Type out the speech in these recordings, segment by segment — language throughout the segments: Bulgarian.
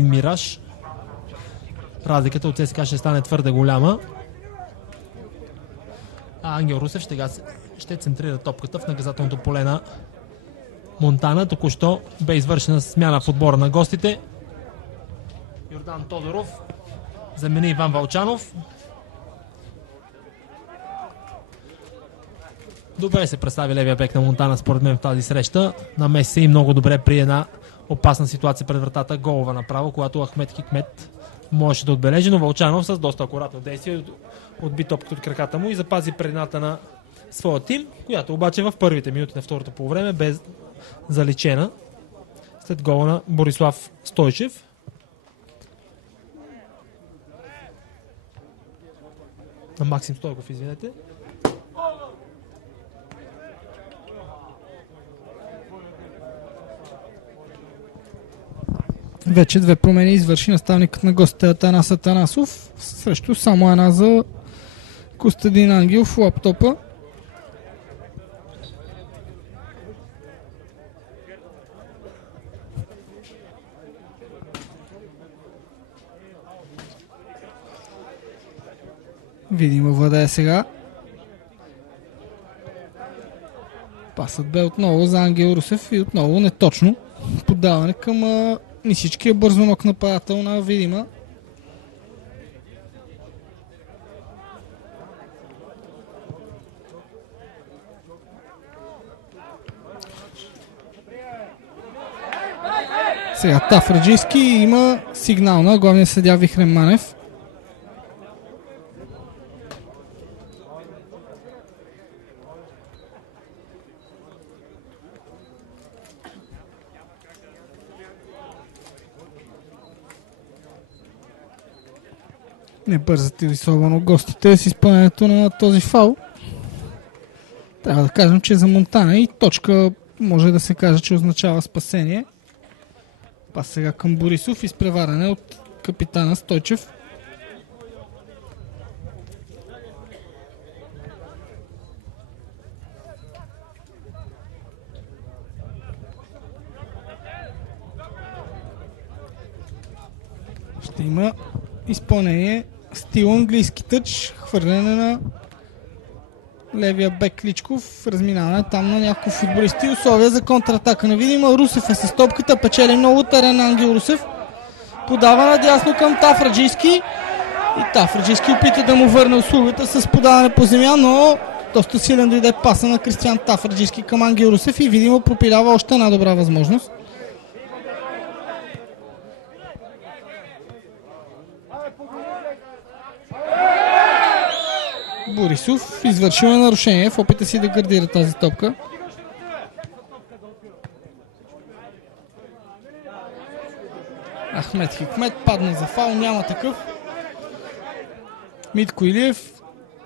Мираж. Разликата от ЦСКА ще стане твърде голяма. Ангел Русев ще центрира топката в наказателното поле на Монтана. Току-що бе извършена смяна в отбора на гостите. Йордан Тодоров замени Иван Вълчанов. Добре се представи левия бек на Монтана според мен в тази среща. Намеси се и много добре при една опасна ситуация пред вратата, голова направо, когато Ахмед Хикмет можеше да отбележи, но Вълчанов с доста акуратно действие отби топката от краката му и запази предната на своя тим, която обаче в първите минути на второто полувреме бе заличена след гола на Борислав Стойчев. На Максим Стойков, извинете. Вече две промени извърши наставникът на гостите Атанас Атанасов, срещу само една за Костадин Ангелов в лаптопа. Видимо владее сега. Пасът бе отново за Ангел Русев и отново неточно подаване към нисичкия бързоног нападател на Видима. Сега Тафраджийски има сигнал на главния съдия Вихрен Манев. Не бързат и особено гостите с изпълнението на този фаул. Трябва да кажем, че за Монтана и точка може да се каже, че означава спасение. Пас сега към Борисов, изпреваране от капитана Стойчев. Ще има изпълнение стил английски тъч, хвърляне на левия бек Личков, разминаване там на няколко футболисти, условия за контратака на Видима. Русев е с топката, печели много терен на Ангел Русев, подава надясно към Тафраджийски и Тафраджийски опита да му върне услугата с подаване по земя, но доста силен дойде паса на Кристиан Тафраджийски към Ангел Русев и Видима пропилява още една добра възможност. Борисов извършил нарушение в опита си да гардира тази топка. Ахмед Хикмет падна за фаул, няма такъв. Митко Илиев,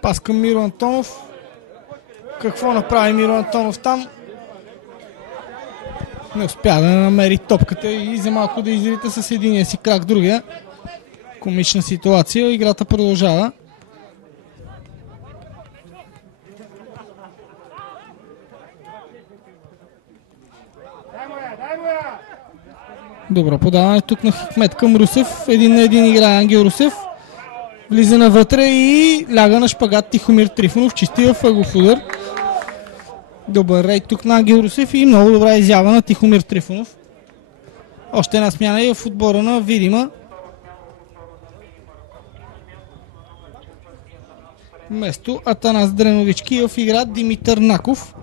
пас към Миро Антонов. Какво направи Миро Антонов там? Не успя да намери топката и за малко да изрита с единия си крак другия. Комична ситуация, играта продължава. Добро подаване тук на Хикмет към Русев. Един на един играе Ангел Русев. Влиза навътре и ляга на шпагат Тихомир Трифонов. Чистия въгъв удар. Добър рейд тук на Ангел Русев и много добра изява на Тихомир Трифонов. Още една смяна и в отбора на Видима. Вместо Атанас Дреновички в игра Димитър Наков.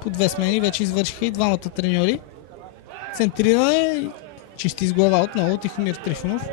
По две смени вече извършиха и двамата треньори. Центриране, чисти с глава отново Тихомир Трифонов.